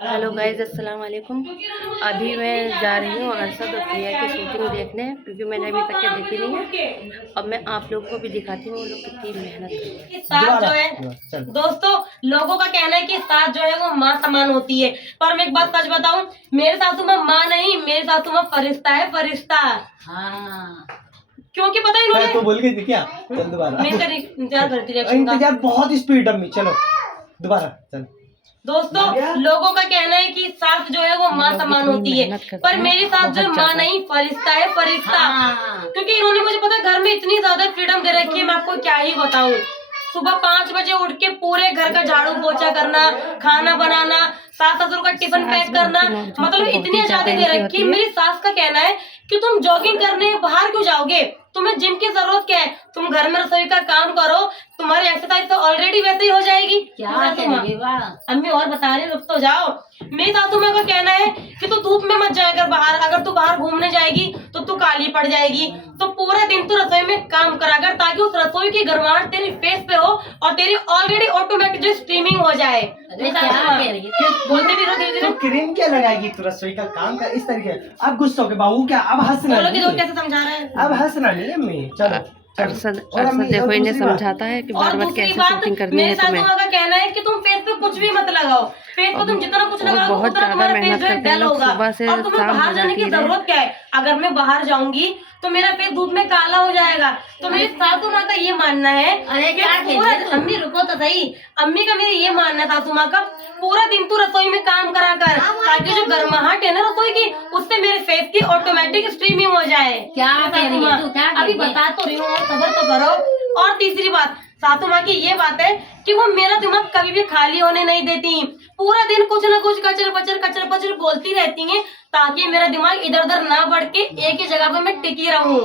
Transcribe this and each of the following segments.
Hello guys, अस्सलाम वालेकुम। अभी मैं जा रही हूँ अरशद और प्रिया की शूटिंग देखने, क्योंकि मैंने अभी तक के देखी नहीं है। अब मैं आप लोगों को भी दिखाती हूँ वो लोग कितनी मेहनत करते हैं। साथ जो है दोस्तों, लोगों का कहना है कि साथ जो है वो माँ समान होती है, पर मैं एक बात सच बताऊं, मेरे सासू माँ माँ नहीं, मेरे सासू माँ फरिश्ता है, फरिश्ता। हाँ, क्योंकि पता है इन्होंने तो बोल गई थी क्या? चल दोबारा। मैं तेरी इंतजार करती रही। इंतजार बहुत स्पीड अम्मी, चलो दोबारा चल। दोस्तों, लोगों का कहना है कि सास जो है वो माँ समान होती है, पर मेरी सास जो माँ नहीं, फरिश्ता है, फरिश्ता। क्योंकि इन्होंने मुझे पता है घर में इतनी ज्यादा फ्रीडम दे रखी है, मैं आपको क्या ही बताऊं। सुबह 5 बजे उठ के पूरे घर का झाड़ू पोछा करना, खाना बनाना, सास ससुर का टिफिन पैक करना, मतलब इतनी आजादी दे रखी है। मेरी सास का कहना है कि तुम जॉगिंग करने बाहर क्यों जाओगे, तुम्हें जिम की जरूरत क्या है, तुम घर में रसोई का काम करो, तुम्हारी एक्सरसाइज तो ऑलरेडी वैसे ही हो जाएगी। क्या अम्मी और बता रही, रुक तो जाओ। मेरी सासू माँ का कहना है कि तू धूप में मत जाकर बाहर, अगर तू बाहर घूमने जाएगी तो तू काली पड़ जाएगी, तो पूरा दिन तू रसोई में काम करा कर, ताकि उस रसोई की गर्माहट तेरी फेस पे हो और तेरी ऑलरेडी ऑटोमेटिक जो स्ट्रीमिंग हो जाए। बोलते भी रहो धीरे। तो क्रीम क्या लगाएगी तू रसोई का काम कर इस तरीके? अब गुस्सा हो गए बाबू, क्या अब हंसना नहीं? कैसे समझा रहे हैं? अब हंसना नहीं अम्मी, चलो। अरशद देखो इन्हें समझाता है कि बार बार कैसे शूटिंग करनी है। तुम्हें का कहना है कि तुम फेस पे कुछ भी मत लगाओ, फेस पे तुम जितना कुछ लगाओ बहुत ज्यादा मेहनत करते हैं लोग सुबह से और तुम्हें बाहर जाने की जरूरत क्या है? अगर मैं बाहर जाऊंगी तो मेरा फेस धूप में काला हो जाएगा। तो मेरी सासू माँ का ये मानना है, अरे क्या अम्मी रुको तो सही, अम्मी का मेरी ये मानना है सासू माँ का, पूरा दिन तू रसोई में काम करा कर, ताकि जो गर्माहट है ना रसोई की, उससे मेरे फेस की ऑटोमेटिक स्ट्रीमिंग हो जाए। क्या अभी बता तो रही हूँ, सबर तो करो। और तीसरी बात, सासू माँ की ये बात है कि वो मेरा दिमाग कभी भी खाली होने नहीं देती, पूरा दिन कुछ न कुछ कचर पचर बोलती रहती हैं, ताकि मेरा दिमाग इधर उधर ना बढ़ के एक ही जगह पे मैं टिकी रहूं।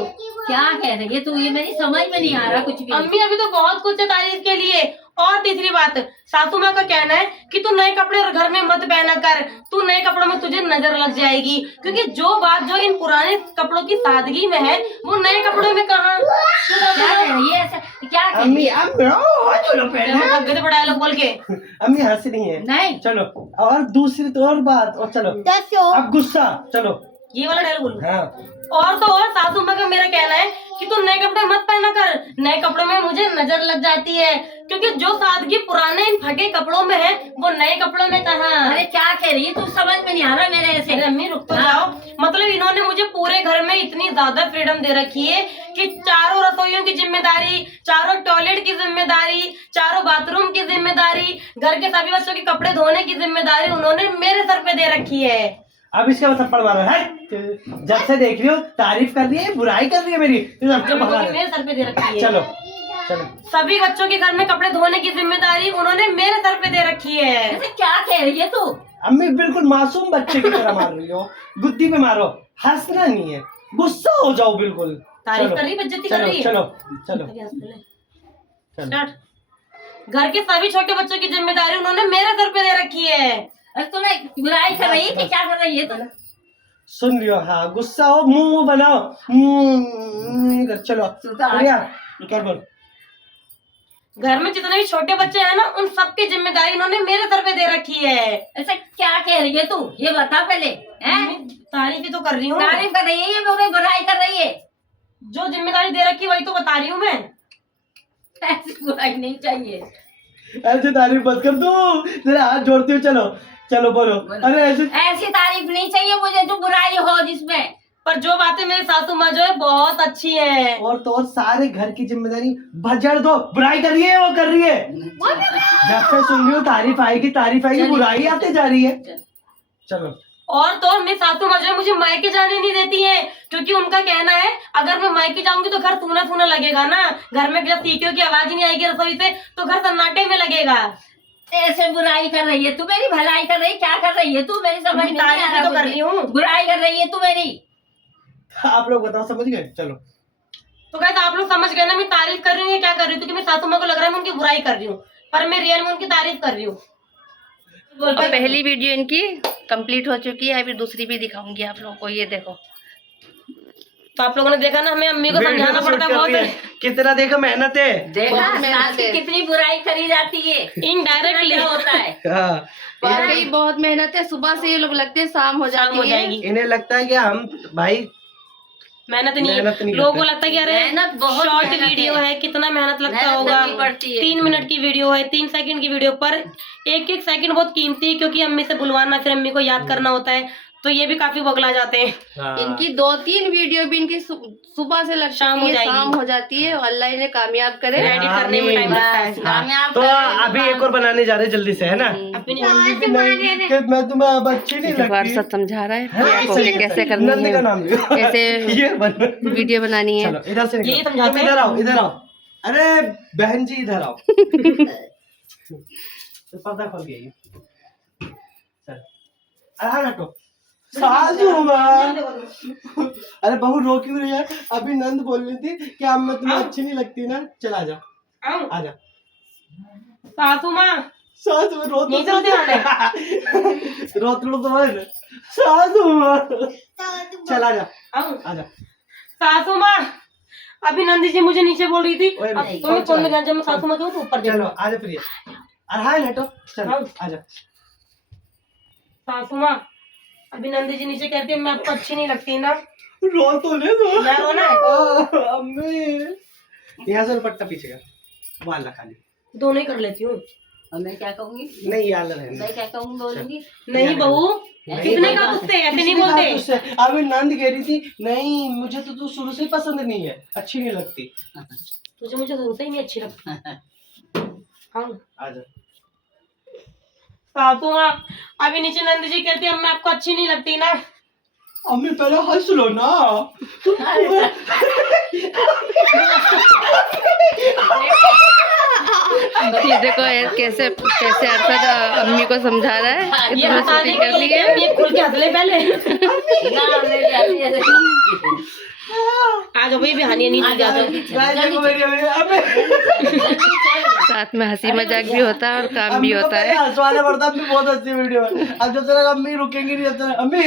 क्या कह रही है तू, ये मेरी समझ में नहीं आ रहा कुछ भी। अम्मी अभी तो बहुत कुछ है तारीफ के लिए। और तीसरी बात, सासू माँ का कहना है कि तू नए कपड़े घर में मत पहना कर, तू नए कपड़ों में तुझे नजर लग जाएगी, क्योंकि जो बात जो इन पुराने कपड़ों की सादगी में है वो नए कपड़ों में कहाँ। क्या अम्मी अब चलो पहले बड़ा लोग बोल के अम्मी हंस रही है। नहीं चलो, और दूसरी तो और बात, और चलो अब गुस्सा, चलो ये वाला डायलॉग बोलो। हाँ। और तो और सासू माँ का मेरा कहना है कि तू नए कपड़े मत पहना कर, नए कपड़ों में मुझे नजर लग जाती है, क्योंकि जो सादगी पुराने इन फटे कपड़ों में है वो नए कपड़ों में कहाँ। अरे क्या कह रही है तू, समझ में नहीं आ रहा मेरे ऐसे। अम्मी रुक तो जाओ। मतलब इन्होंने मुझे पूरे घर में इतनी ज्यादा फ्रीडम दे रखी है कि चारों रसोइयों की जिम्मेदारी, चारों टॉयलेट की जिम्मेदारी, चारों बाथरूम की जिम्मेदारी, घर के सभी बच्चों के कपड़े धोने की जिम्मेदारी उन्होंने मेरे सर पे दे रखी है। अब इसके बाद थप्पड़ मारो है, जब से देख रही हो तारीफ कर रही है, बुराई कर रही है मेरी, मेरे सर पे दे रखी है। चलो चलो, सभी बच्चों के घर में कपड़े धोने की जिम्मेदारी उन्होंने मेरे सर पे दे रखी है। क्या कह रही है तू? अम्मी बिल्कुल मासूम बच्चे की तरह मार रही हो, गुद्दी पे मारो, हंसना नहीं है, गुस्सा हो जाओ बिल्कुल। तारीफ कर रही, बेइज्जती कर रही है। चलो चलो घर के सभी छोटे बच्चों की जिम्मेदारी उन्होंने मेरे सर पे दे रखी है। तुम्हें बुराई कर रही है, क्या कर रही है तुम? सुन रही हो? हाँ, गुस्सा हो, मुंह बनाओ, चलो कर बोल। घर में जितने भी छोटे बच्चे हैं ना, उन सबकी जिम्मेदारी उन्होंने मेरे सर पे दे रखी है। ऐसा क्या कह रही है तू, ये बता पहले। तारीफ ही तो कर रही हूँ। तारीफ कर रही है ये बुराई कर रही है? जो जिम्मेदारी दे रखी वही तो बता रही हूँ मैं। ऐसी बुराई नहीं चाहिए, ऐसी तारीफ मत कर तू, तेरे हाथ जोड़ती हूँ। चलो चलो बोलो। अरे ऐसी तारीफ नहीं चाहिए मुझे जो बुराई हो जिसमें। पर जो बातें मेरी सासू माँ जो है बहुत अच्छी है। और तो और सारे घर की जिम्मेदारी भजड़ दो, बुराई कर रही है वो कर रही है। जब से सुन रही हूँ तारीफ आएगी बुराई आती जा रही है। चलो। और तो मेरी सासू माँ जो है मुझे मायके जाने नहीं देती है, क्योंकि उनका कहना है अगर मैं मायके जाऊंगी तो घर सूना सूना लगेगा ना, घर में जब सीटियों की आवाज नहीं आएगी रसोई से तो घर सन्नाटे में लगेगा। ऐसे बुराई कर रही है तू, मेरी भलाई कर रही है, क्या कर रही है तू? मेरी समझ नहीं आ रहा। तो कर रही हूँ, बुराई कर रही है तू मेरी। आप लोग बताओ, समझ गए? चलो तो कहते आप लोग समझ गए ना मैं तारीफ कर रही हूँ क्या कर रही हूँ, क्योंकि मेरी सासू माँ को लग रहा है मैं उनकी बुराई कर रही हूँ, पर मैं रियल में उनकी तारीफ कर रही हूँ। पहली वीडियो इनकी कंप्लीट हो चुकी है, अभी दूसरी भी दिखाऊंगी आप लोगों को। ये देखो, तो आप लोगों ने देखा ना, हमें अम्मी को समझाना पड़ता है बहुत। कितना देखा मेहनत है, देखा कितनी बुराई करी जाती है, इनडायरेक्टली होता है। वाकई बहुत मेहनत है, सुबह से ये लोग लगते हैं शाम हो शाम हो जाती है। जाएगी। इन्हें लगता है कि हम भाई मेहनत नहीं मेहनत है, नहीं लोगों को करते। लगता है कि अरे मेहनत बहुत शॉर्ट मेहनत वीडियो है, कितना मेहनत लगता मेहनत होगा। करनी पड़ती है। 3 मिनट की वीडियो है, 3 सेकंड की वीडियो पर एक एक सेकंड बहुत कीमती है, क्योंकि अम्मी से बुलवाना, फिर अम्मी को याद करना होता है, तो ये भी काफी बगला जाते हैं। हाँ। इनकी 2-3 वीडियो भी इनकी सुबह से लगती शाम हो है, जाएगी। शाम हो जाती है। अल्लाह इन्हें कामयाब करे। फिर एडिट करने में टाइम लगता है। कामयाब तो करे। अभी एक और बनाने जा रहे हैं जल्दी से, है ना? अपनी कि मैं तुम्हें अब अच्छी नहीं देखो लगती। अरशद समझा रहा है हाँ, आपको कि कैसे करनी नंद का है, नाम लियो। कैसे ये बन वीडियो बनानी है। चलो इधर से यही निकलो। समझाते तुम हैं। इधर आओ, इधर आओ। अरे बहन जी इधर आओ। तो पर्दा खोल गई। चल अरे हटो सासू माँ। अरे बहू रो क्यों रही है? अभी नंद बोल रही थी कि अब मैं तुम्हें अच्छी नहीं लगती ना। चल आजा आओ। आजा। सासू माँ सासू माँ रो नहीं चलते वाले। रो तो बोल सासू माँ। चल आजा आओ। आजा। सासू माँ, अभी नंदी जी मुझे नीचे बोल रही थी, ओए, अब नहीं, तुम्हें कौन चलो। लगा, जब मैं सासू माँ कहूँ तो ऊपर चलो देखो। आजा प्रिया। अरे हाय हटो। चल हाँ। आजा। सासू माँ, अभी नंदी जी नीचे कहती है मैं आपको अच्छी नहीं लगती ना। रो तो ले दो। मैं रोना है? अम्मी यहाँ से दुपट्टा पीछे का वाला खाली। दोनों ही कर लेती हूँ। और मैं क्या कहूँगी, नहीं याद रहने। मैं क्या कहूँ बोलूंगी। नहीं बहू, नहीं, कितने नहीं, का तुझसे ऐसे नहीं किसने कहा बोलते। तुझसे? अभी नंद कह रही थी नहीं मुझे तो तू शुरू से ही पसंद नहीं है, अच्छी नहीं लगती। तुझे मुझे जरूरत ही नहीं अच्छी लगती। हाँ। आजा। सासू माँ, अभी नीचे नंदी जी कहती है मैं आपको अच्छी नहीं लगती ना। अम्मी पहले हंस लो ना। ये देखो कैसे कैसे अरशद अम्मी को समझा रहा है कि ये तुम्हें हटाने छुट्टी के करनी लिए है। ये खुल के हंस ले पहले। आ जाओ भाई, बिहानी नीचे जा जाओ। गाइस देखो मेरी अम्मी। साथ में हंसी मजाक भी होता है और काम भी होता है। हंसवाना पड़ता है। अम्मी बहुत हंसती है वीडियो में। अब जब तक अम्मी रुकेंगी नहीं, जब तक अम्मी।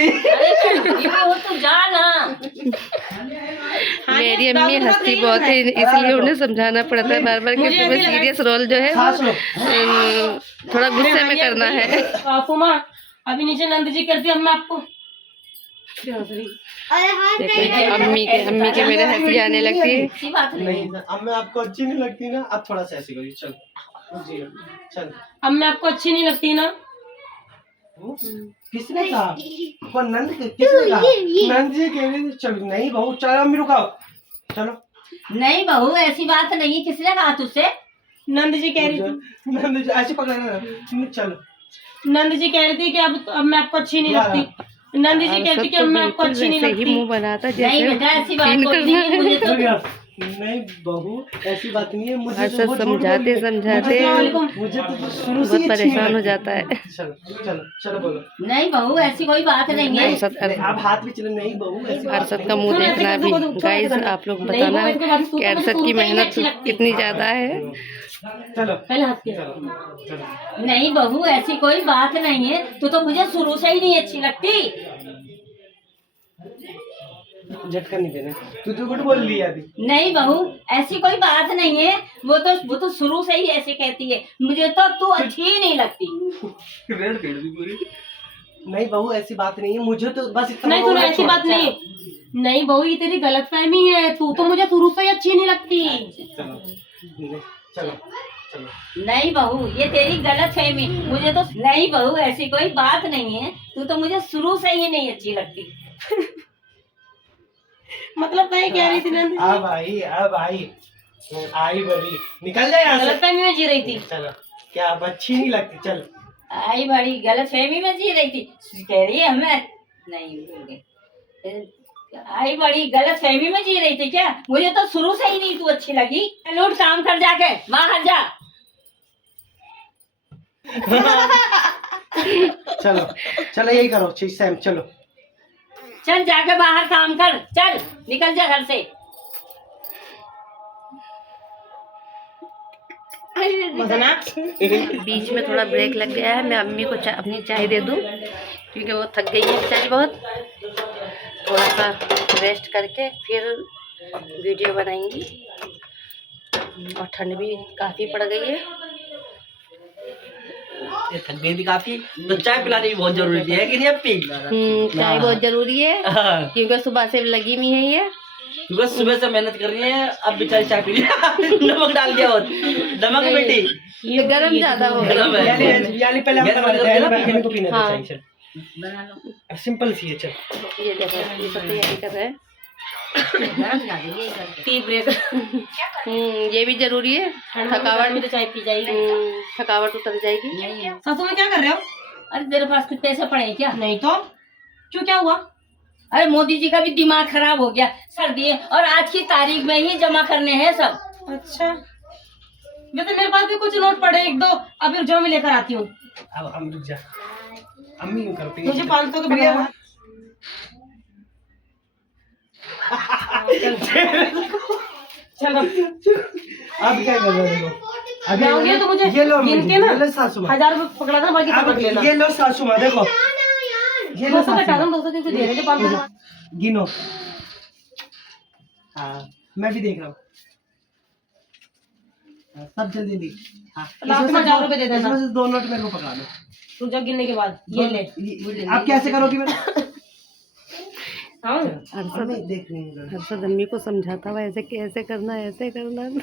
मेरी अम्मी हंसती बहुत है, इसलिए उन्हें समझाना पड़ता है बार बार कि मुझे तुम्हें ऐसे लगा- सीरियस रोल जो है सांस लो। थोड़ा गुस्से में करना है। सासू माँ, अभी नीचे नंद जी कहती है मैं आपको। देखो अम्मी के मेरे हंसी आने लगती है। नहीं अब मैं आपको अच्छी नहीं लगती ना। अब थोड़ा सा ऐसे करिए। चल जी चल। अब मैं आपको अच्छी नहीं लगती ना। किसने कहा? वो नंद किसने कहा? नंद जी कह रही थी। चलो नहीं बहू चलो अम्मी रुकाओ। चलो नहीं बहू ऐसी बात नहीं है, किसने कहा तुझसे? नंद जी कह रही थी, नंद जी ऐसे पकड़ना। चलो नंद जी कह रही थी कि अब मैं आपको अच्छी नहीं लगती। नंद जी कहती कि अब मैं आपको अच्छी नहीं वैसे ही लगती। मुंह बनाता नहीं जैसे बेटा ऐसी बात सीन कोई करना नहीं है, मुझे तो नहीं बहू ऐसी बात नहीं है। मुझे हर्षद वो झूठ समझाते बोली है। समझाते मुझे तो शुरू से बहुत ही अच्छी नहीं परेशान हो लगती। जाता है। चलो चलो चलो बोलो। नहीं बहू ऐसी कोई बात नहीं है। आप हाथ भी चले। नहीं बहू ऐसी बात अरशद नहीं का है। मुंह थोड़ा देखना ऐसे भी कर दो, थोड़ा गाइस, ऐसे कर दो। आप लोग नहीं, बताना वो इसके बाद कि अरशद की मेहनत कितनी ज्यादा है। चलो पहले हाथ के चलो चलो। नहीं बहू ऐसी कोई बात नहीं है, तू तो मुझे शुरू से ही नहीं अच्छी लगती। झटका नहीं देना। तू तो गुड बोल रही है अभी। नहीं बहू ऐसी कोई बात नहीं है, वो तो शुरू से ही ऐसे कहती है, मुझे तो तू अच्छी ही नहीं लगती। रेड कर दी पूरी। नहीं बहू ऐसी बात नहीं है। मुझे तो बस इतना नहीं सुनो, ऐसी बात नहीं। नहीं बहू, ये तेरी गलतफहमी है। तू तो मुझे शुरू से ही अच्छी नहीं लगती। चलो चलो चलो। नहीं बहू ये तेरी गलत फहमी, मुझे तो नहीं बहू ऐसी कोई बात नहीं है, तू तो मुझे शुरू से ही नहीं अच्छी लगती। मतलब नहीं कह रही थी नंद जी। अब आई बड़ी निकल जाए यहाँ से। गलतफहमी में जी रही थी। चलो क्या अब अच्छी नहीं लगती? चल आई बड़ी गलत फहमी में जी रही थी, कह रही है हमें नहीं भूल गए। आई बड़ी गलत फहमी में जी रही थी क्या? मुझे तो शुरू से ही नहीं तू अच्छी लगी। लूट काम कर जाके बाहर जा। चलो चलो यही करो। ठीक सैम चलो। चल जाके बाहर काम कर, चल निकल जा घर से। मदना, बीच में थोड़ा ब्रेक लग गया है। मैं अम्मी को अपनी चाय दे दूं क्योंकि वो थक गई है बेचारी बहुत। थोड़ा सा रेस्ट करके फिर वीडियो बनाएंगी। और ठंड भी काफ़ी पड़ गई है। ये थक गई थी काफी, तो चाय पिलानी भी बहुत जरूरी है कि नहीं अपी? चाय बहुत जरूरी है हाँ, क्योंकि सुबह से लगी हुई है ये। क्योंकि सुबह से मेहनत कर रही है, अब बेचारी चाय पी रही है। नमक डाल दिया और नमक है बेटी, ये गरम ज्यादा हो गरम गया। है। यानी पहले हम गैस बना बंद देते हैं ना, करके फिर हमें को पीने हाँ। देते हैं। चल बना लो। अब सिंपल सी है, चल ये देखो ये सब तैयारी कर रहे हैं। गरम खिला देंगे ये करके। Tea break. ये भी जरूरी है, थकावट में तो चाय पी जाएगी। थकावट उतर जाएगी। नहीं, सासू में क्या कर रहे हो? अरे तेरे पास कितने पैसे पड़े हैं क्या? नहीं तो क्यों, क्या हुआ? अरे मोदी जी का भी दिमाग खराब हो गया, सर्दी है और आज की तारीख में ही जमा करने हैं सब। अच्छा, वैसे मेरे पास भी कुछ नोट पड़े एक दो, अभी जो मैं लेकर आती हूँ। अब हम रुक जा, अम्मी यूं करती मुझे 500 के बढ़िया। चलो अब क्या कर रहे हो? अभी जाओगे तो मुझे ये लो अम्मी गिन जी, के ना ये लो सासू माँ, 1000 रुपए पकड़ा था, बाकी सब रख लेना। ये लो सासू माँ, देखो ये लो 200 सासू घटा माँ, दो, 200 क्योंकि दे रहे थे 500। गिनो। हाँ मैं भी देख रहा हूँ। हाँ, सब जल्दी दी। हाँ, लास्ट में 1000 रुपए दे देना। इसमें से 2 नोट मेरे को पकड़ा दो। तू जब गिनने के बाद ये ले। आप कैसे करोगी मैडम? हाँ अम्मी देख रही हूँ। हर्षद अम्मी को समझाता हुआ ऐसे कैसे करना है, ऐसे करना है।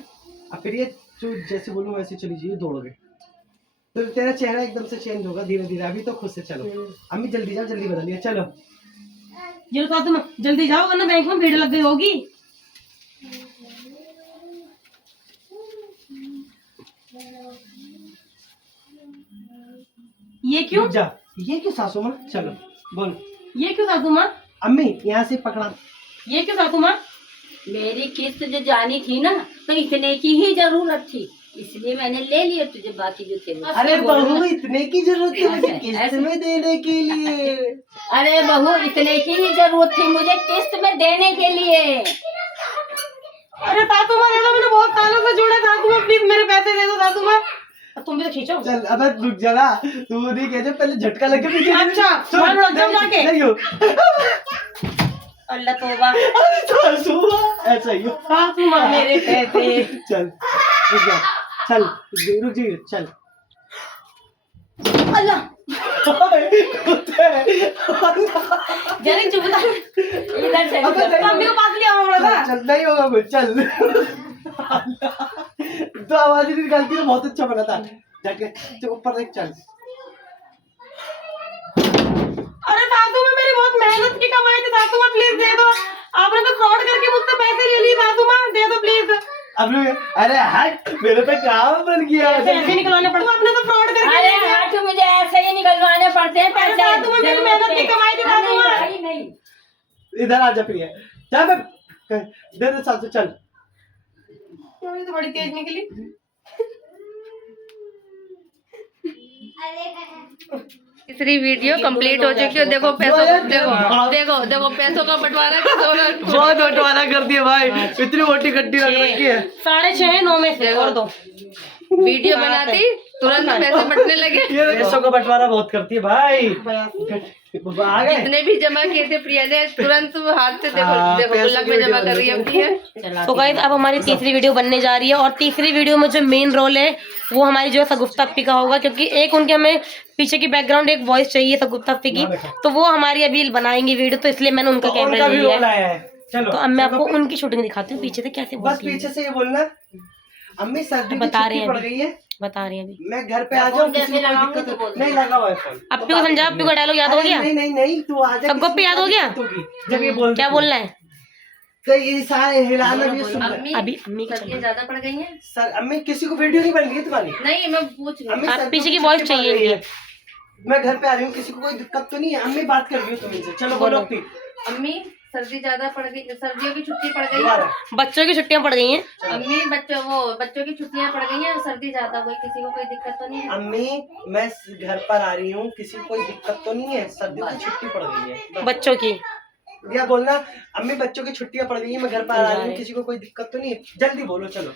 अब फिर ये तू जैसे बोलूँ वैसे चली जाइए, दौड़ोगे तो तेरा चेहरा एकदम से चेंज होगा धीरे धीरे। अभी तो खुद से चलो। अम्मी जल्दी जाओ, जल्दी बदलिए, चलो। ये तो तुम जल्दी जाओ वरना बैंक में भीड़ लग गई होगी। ये क्यों? रुक जा, ये क्यों सासू माँ? चलो बोल। ये क्यों सासू माँ? अम्मी यहाँ से पकड़ा। ये क्यों सासू माँ? मेरी किस्त जो जानी थी ना, तो इतने की ही जरूरत थी, इसलिए मैंने ले लिया तुझे, बाकी जो थे वो। अरे बहू इतने की जरूरत है मुझे ऐसे- किस्त ऐसे। में देने के लिए। अरे बहू इतने की ही जरूरत थी मुझे किस्त में देने के लिए। अरे सासू माँ दे दो, मैंने बहुत सालों से जोड़े। सासू माँ प्लीज मेरे पैसे दे दो सासू माँ। तुम भी तो खींचो। चल अबे रुक जा ना, तू नहीं कहते पहले झटका लगे पीछे। अच्छा, मार लग जाओ जाके। नहीं हो। अल्लाह तौबा। सासू माँ ऐसा ही हो। सासू माँ मेरे पैसे। चल रुक जा, चल रुक जाइए, चल। अल्लाह जरा चुप था। इधर से मम्मी को पास लिया होगा था। चल नहीं होगा कुछ, चल। तो आवाज ही नहीं निकालती, तो बहुत अच्छा बना था। जाके तो ऊपर देख, चल। अरे सासू माँ मेरी बहुत मेहनत की कमाई थी, सासू माँ प्लीज दे दो। आपने तो फ्रॉड करके मुझसे पैसे ले लिए, सासू माँ दे दो प्लीज। अब अरे हट, मेरे पे काम बन गया। पैसे निकलवाने पड़े, आपने तो फ्रॉड करके अरे ले लिया। हाथ मुझे ऐसे ही निकलवाने पड़ते हैं पैसे। सासू माँ मेरी मेहनत की कमाई थी, सासू माँ। नहीं, नहीं। इधर आ जा प्रिया, जा मैं दे दे सासू, चल। तो बड़ी तेज निकली। तीसरी वीडियो कंप्लीट हो चुकी है। देखो पैसों, देखो देखो देखो पैसों का बंटवारा कैसे हो रहा है। बहुत बंटवारा कर दिया भाई, इतनी मोटी गड्डी रख रखी है। 6.5 9 में से और दो। वीडियो बनाती तुरंत पैसे बंटने लगे। ये पैसों का बंटवारा बहुत करती है भाई। आ गए। जितने भी जमा किए थे प्रिया ने तुरंत हाथ से देखो हाँ, देखो पैसों गुल्लक की में वीडियो जमा कर रही है अपनी है। तो गाइस अब हमारी तीसरी वीडियो बनने जा रही है और तीसरी वीडियो में जो मेन रोल है वो हमारी जो है सगुफ्ता अप्पी का होगा, क्योंकि एक उनके हमें पीछे की बैकग्राउंड एक वॉइस चाहिए सगुफ्ता अप्पी की, तो वो हमारी अभी बनाएंगे वीडियो, तो इसलिए मैंने उनका तो कैमरा उनका ले भी लिया रोल है। आया है। चलो तो अब मैं आपको उनकी शूटिंग दिखाती हूँ पीछे से कैसे बस बोलती है। पीछे से ये बोलना, अम्मी सर्दी की बता रहे छुट्टी हैं पड़ अभी। गई है, बता रही है अभी। मैं घर पे आ जाऊँ, किसी को कोई दिक्कत नहीं, लगा हुआ है फोन। अप्पी को समझा, अप्पी को डायलॉग याद हो अरे गया? नहीं नहीं नहीं, तू आ जा। सबको किसी याद हो गया? जब ये बोल क्या बोलना है? तो ये सारे हिलाना भी सुन ले। अम्मी अभी अम्मी का सर्दियाँ ज्यादा पड़ गई हैं। सर अम्मी किसी को वीडियो नहीं बन रही है तुम्हारी? नहीं मैं पूछ रही हूँ। अम्मी आप सर्दियों पीछे की छुट्टी voice पड़ चाहिए रही है। मैं घर पे आ रही हूँ, किसी को कोई दिक्कत तो नहीं है? अम्मी बात कर रही हूँ तुम इनसे, चलो बोलो अप्पी। अम्मी सर्दी ज्यादा पड़ गई, सर्दियों की छुट्टी पड़ गई है। दोबारा। बच्चों की छुट्टियां पड़ गई हैं। अम्मी बच्चों की छुट्टियां पड़ गई हैं, सर्दी ज्यादा हुई, किसी को कोई दिक्कत तो नहीं है? अम्मी मैं घर पर आ रही हूँ, किसी को कोई दिक्कत तो नहीं है? सर्दियों की छुट्टी पड़ गई है। बच्चों की या बोलना अम्मी बच्चों की छुट्टियां पड़ गई है, मैं घर पर आ रही हूँ, किसी को कोई दिक्कत तो नहीं है? जल्दी बोलो, चलो।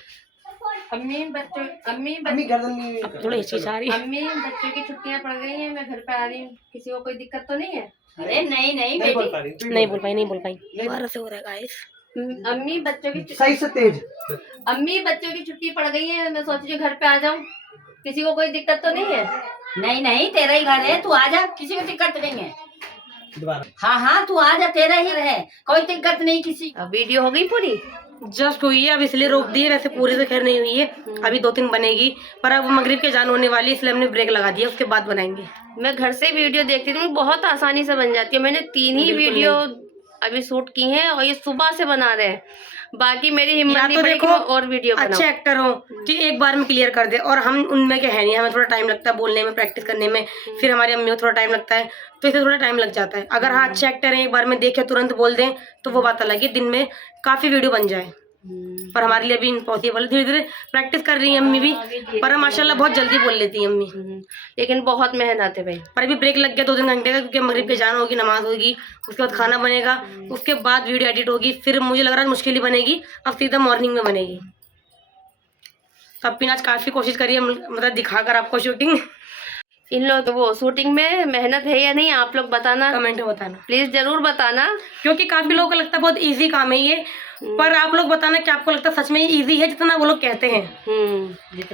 अम्मी अम्मी गर्दन नहीं थोड़ी हिचकिच आ रही है। अम्मी बच्चों की छुट्टियां पड़ गई हैं, मैं घर पे आ रही हूँ, किसी को कोई दिक्कत तो नहीं है? अरे नहीं नहीं नहीं बोल बेटी, पा रही, तू ही नहीं बोल। बोल पाई नहीं। दोबारा से हो रहा है गाइस। अम्मी बच्चों की सही से तेज। अम्मी बच्चों की छुट्टी पड़ गई है, मैं सोच रही हूँ घर पे आ जाऊँ, किसी को कोई दिक्कत तो नहीं है? नहीं नहीं, तेरा ही घर है, तू आ जा, किसी को दिक्कत नहीं है। दोबारा हाँ हाँ, तू आ जा, तेरा ही रहे, कोई दिक्कत नहीं किसी। अब वीडियो हो गई पूरी? जस्ट हुई है, अब इसलिए रोक दी है, वैसे पूरी तो खैर नहीं हुई है, अभी 2-3 बनेगी, पर अब मगरिब के जान होने वाली है, इसलिए हमने ब्रेक लगा दिया, उसके बाद बनाएंगे। मैं घर से वीडियो देखती थी, बहुत आसानी से बन जाती है। मैंने 3 ही वीडियो अभी शूट की हैं और ये सुबह से बना रहे हैं। बाकी मेरी हिम्मत या नहीं तो पड़ी देखो कि मैं और वीडियो अच्छे बनाऊं। एक्टर हो कि एक बार में क्लियर कर दे, और हम उनमें के है नहीं, हमें थोड़ा टाइम लगता है बोलने में, प्रैक्टिस करने में, फिर हमारी अम्मी को थोड़ा टाइम लगता है, तो इसे थोड़ा टाइम लग जाता है। अगर हाँ अच्छे एक्टर हैं, एक बार में देखे तुरंत बोल दें तो वो बात अलग है, दिन में काफी वीडियो बन जाए, पर हमारे लिए अभी इम्पॉसिबल है। धीरे धीरे प्रैक्टिस कर रही है अम्मी भी, पर माशाल्लाह बहुत जल्दी बोल लेती है अम्मी। लेकिन बहुत मेहनत है भाई। पर अभी ब्रेक लग गया 2-3 घंटे का, क्योंकि मगरिब पे जाना होगी, नमाज होगी, उसके बाद खाना बनेगा, उसके बाद वीडियो एडिट होगी, फिर मुझे लग रहा है मुश्किल ही बनेगी, अब सीधा मॉर्निंग में बनेगी। तो अपनी आज काफी कोशिश करी है, मतलब दिखाकर आपको शूटिंग। इन लोग वो शूटिंग में मेहनत है या नहीं, आप लोग बताना, कमेंट में बताना, प्लीज जरूर बताना, क्योंकि काफी लोगों को लगता है बहुत इजी काम है ये, पर आप लोग बताना कि आपको लगता है सच में इजी है जितना वो लोग कहते हैं।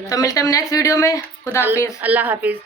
तो मिलते हैं नेक्स्ट वीडियो में। खुदा हाफिज। अल्लाह हाफिज।